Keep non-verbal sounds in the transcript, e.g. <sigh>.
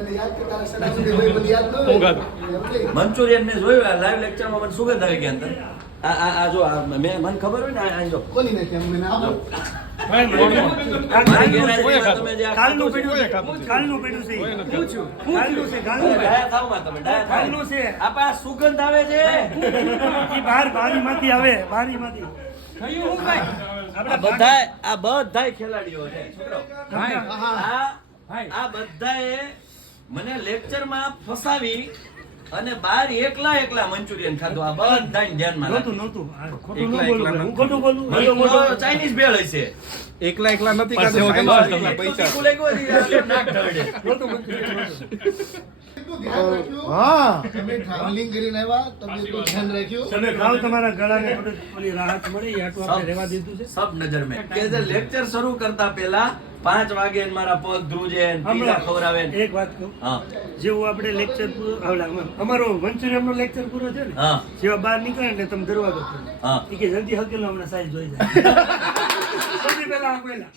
બધી ન. મંચુરિયન મેં જોયું આ લાઈવ લેક્ચરમાં મને સુગંધ આવી ગઈ અંદર આ આ આ જો મેં મને ખબર હોય ને આ- આ જો કોની નથી એમ મને આપો. ભાઈ, મોઢું. મારી ગેરહાજરીમાં ખાધું. તમે જે આ કાલનું ખાધું છે, કોઈએ પડ્યું ખાધું છે છે. કાલનું પડ્યું છે કોઈએ નથી ખાધું. કાલનું છે તમે કાલનું ડાયા થાવમાં તમે ડાયા થાવ. કાલનું છે. આપા આ સુગંધ આવે છે આવે આ બધાય ખેલાડીઓ છે આ આ બધાએ મને લેક્ચરમાં ફસાવી અને બાર એકલા એકલા મંચુરિયન ખાધું. આ બધા ધ્યાનમાં નહોતું નહોતું. ખોટું ન બોલું હું ખોટું બોલું? મને એનો મોટો તો ચાઇનીઝ ભેળ હશે એકલા એકલા નથી પણ ખાધું, સેવ સાહેબ, તમને તમને પૈસા. તીખું લાગ્યું હોય ને, નાક ઢળે. નહોતું મંચુરિયન નહોતું. એટલું ધ્યાન રાખ્યું. હા. તમે ટ્રાવેલિંગ કરીને આવ્યા તમે એટલું ધ્યાન રાખ્યું. તમે ખાવ તમારા ગળાને થોડી રાહત મળે એ હાટું આપણે રહેવા દીધું છે. સબ નજર મેં. કે જે લેક્ચર શરૂ કરતા પહેલા પાંચ વાગે મારા પગ ધ્રુજે પીઝા ખવડાવે એક વાત કહું. હા. જેવું આપણે લેક્ચર અમારો મંચુરિયન નો લેક્ચર પૂરો છે ને જેવા બહાર નીકળે ને તમે દરવાજો ખોલો. હા. કે જલ્દી હકેલો હમણાં સાઈઝ જોઈ જાય. <laughs> સૌથી પહેલા આ પહેલા.